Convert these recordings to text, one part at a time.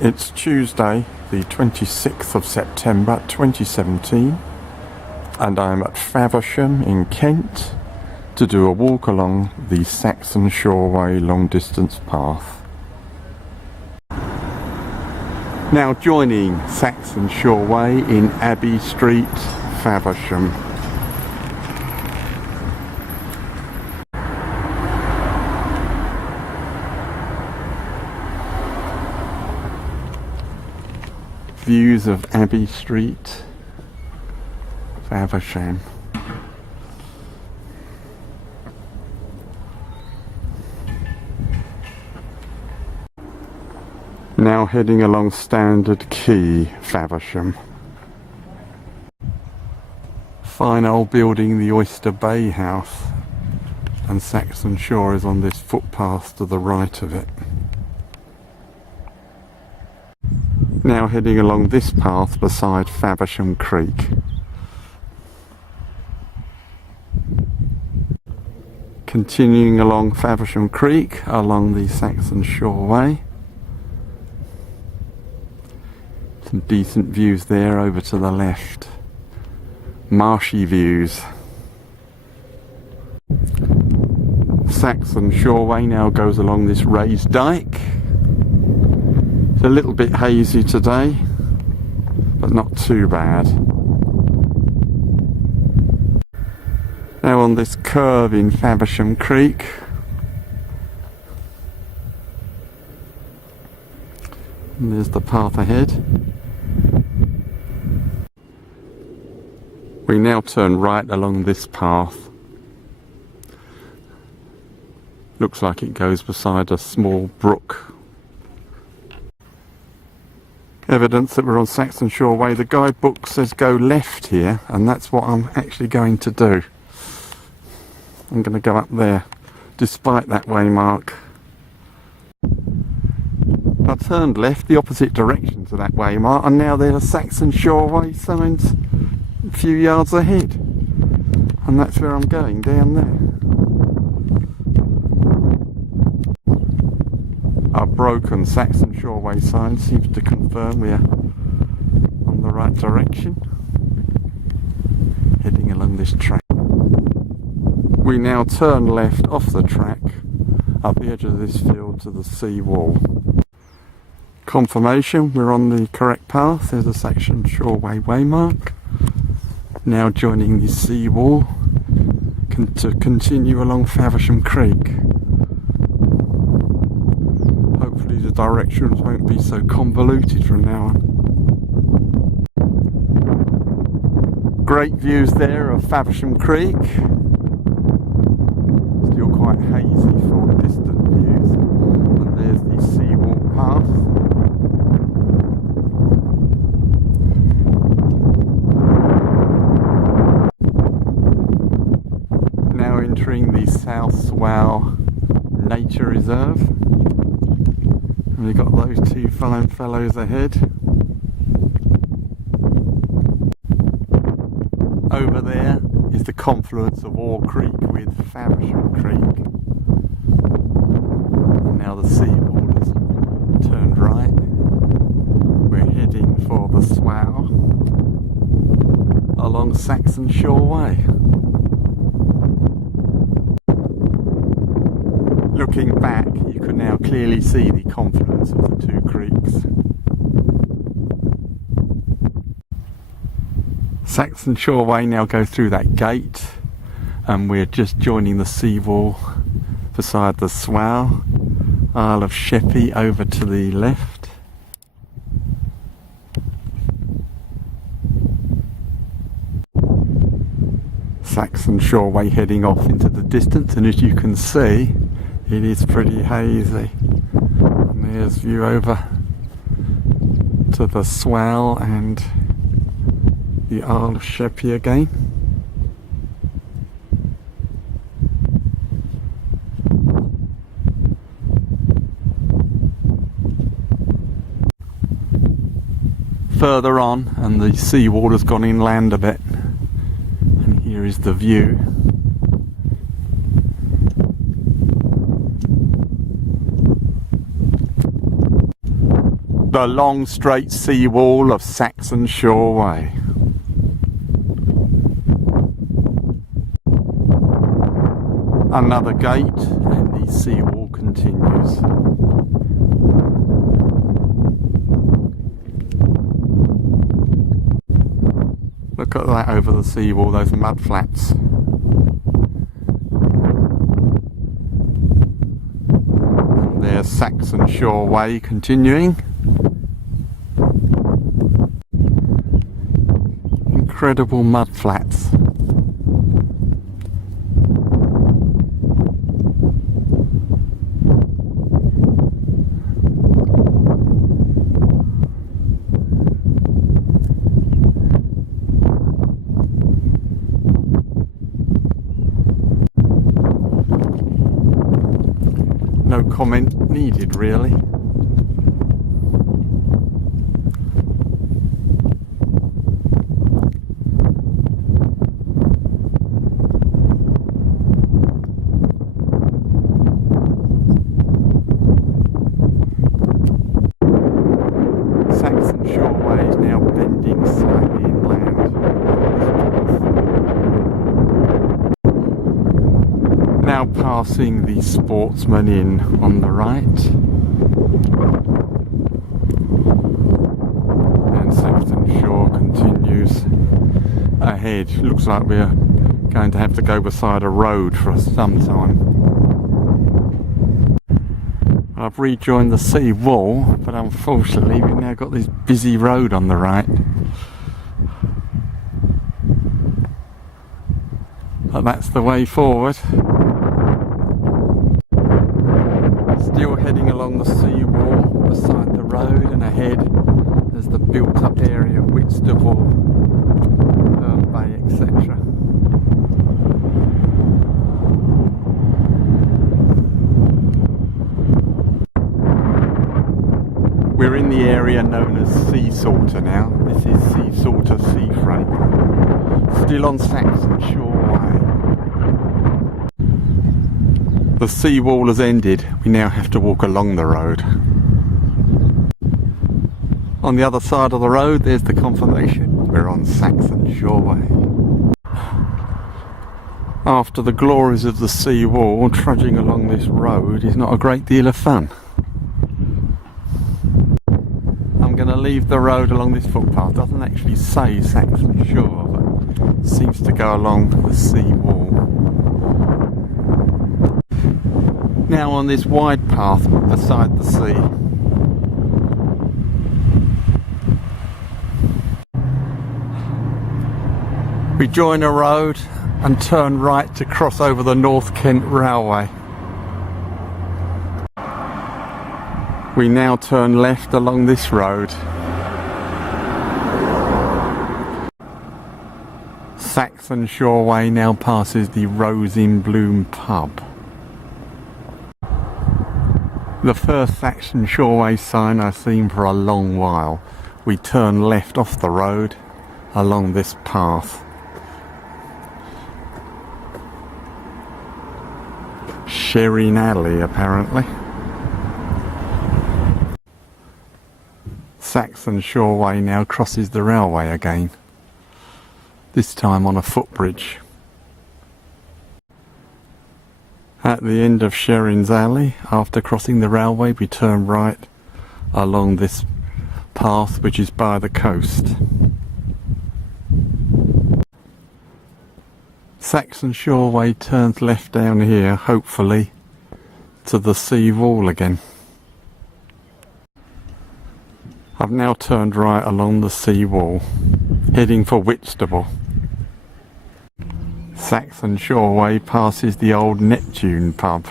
It's Tuesday, the 26th of September 2017, and I'm at Faversham in Kent to do a walk along the Saxon Shore Way long distance path. Now joining Saxon Shore Way in Abbey Street, Faversham. Views of Abbey Street, Faversham. Now heading along Standard Quay, Faversham. Fine old building, the Oyster Bay House, and Saxon Shore is on this footpath to the right of it. Now heading along this path beside Faversham Creek. Continuing along Faversham Creek along the Saxon Shore Way. Some decent views there over to the left. Marshy views. Saxon Shore Way now goes along this raised dyke. It's a little bit hazy today, but not too bad. Now on this curve in Faversham Creek, and there's the path ahead. We now turn right along this path. Looks like it goes beside a small brook. Evidence that we're on Saxon Shore Way. The guidebook says go left here, and that's what I'm actually going to do. I'm going to go up there, despite that waymark. I turned left the opposite direction to that waymark, and now there are Saxon Shore Way signs a few yards ahead. And that's where I'm going, down there. Our broken Saxon Shore Way sign seems to confirm we are on the right direction. Heading along this track. We now turn left off the track, up the edge of this field to the seawall. Confirmation we're on the correct path. There's a Saxon Shore Way waymark. Now joining the seawall to continue along Faversham Creek. The directions won't be so convoluted from now on. Great views there of Faversham Creek. Still quite hazy for distant views. And there's the seawall path. Now entering the Seawall Nature Reserve. And we've got those two fine fellows ahead. Over there is the confluence of Orr Creek with Faversham Creek. And now the seawall has turned right. We're heading for the Swale along Saxon Shore Way. Looking back, you can now clearly see the confluence of the two creeks. Saxon Shore Way now goes through that gate, and we're just joining the seawall beside the Swale. Isle of Sheppey over to the left. Saxon Shore Way heading off into the distance, and as you can see, it is pretty hazy. And there's view over to the Swale and the Isle of Sheppey again. Further on, and the seawall has gone inland a bit. And here is the view. The long straight seawall of Saxon Shore Way. Another gate and the seawall continues. Look at that over the seawall, those mud flats. And there's Saxon Shore Way continuing. Incredible mud flats. No comment needed, really. Saxon Shore Way is now bending slightly inland. Now passing the Sportsman Inn on the right. And Saxon Shore continues ahead. Looks like we're going to have to go beside a road for some time. I've rejoined the sea wall, but unfortunately we've now got this busy road on the right. But that's the way forward. Still heading along the sea wall beside the road, and ahead there's the built up area of Whitstable, Bay, etc. We're in the area known as Seasalter now. This is Seasalter seafront. Still on Saxon Shore Way. The seawall has ended. We now have to walk along the road. On the other side of the road, there's the confirmation. We're on Saxon Shore Way. After the glories of the seawall, trudging along this road is not a great deal of fun. I'm going to leave the road along this footpath. It doesn't actually say Saxon Shore, but it seems to go along the sea wall. Now on this wide path beside the sea. We join a road and turn right to cross over the North Kent Railway. We now turn left along this road. Saxon Shore Way now passes the Rose in Bloom pub. The first Saxon Shore Way sign I've seen for a long while. We turn left off the road along this path. Sherrin Alley, apparently. Saxon Shore Way now crosses the railway again, this time on a footbridge. At the end of Sherrin's Alley, after crossing the railway, we turn right along this path which is by the coast. Saxon Shore Way turns left down here, hopefully to the sea wall again. I've now turned right along the sea wall, heading for Whitstable. Saxon Shore Way passes the old Neptune pub.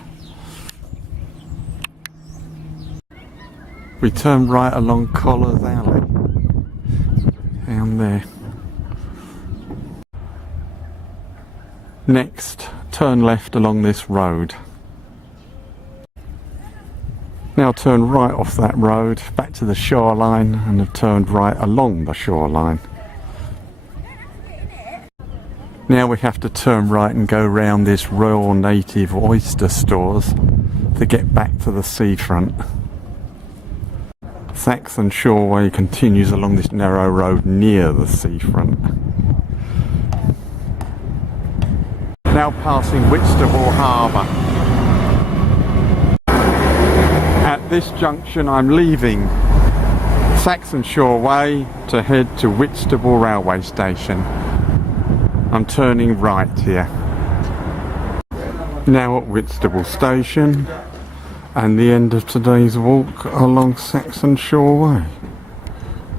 We turn right along Collar's Alley, down there. Next, turn left along this road. Now turn right off that road, back to the shoreline, and have turned right along the shoreline. Now we have to turn right and go round this Royal Native oyster stores to get back to the seafront. Saxon Shore Way continues along this narrow road near the seafront. Now passing Whitstable Harbour. At this junction I'm leaving Saxon Shore Way to head to Whitstable railway station. I'm turning right here. Now at Whitstable station and the end of today's walk along Saxon Shore Way.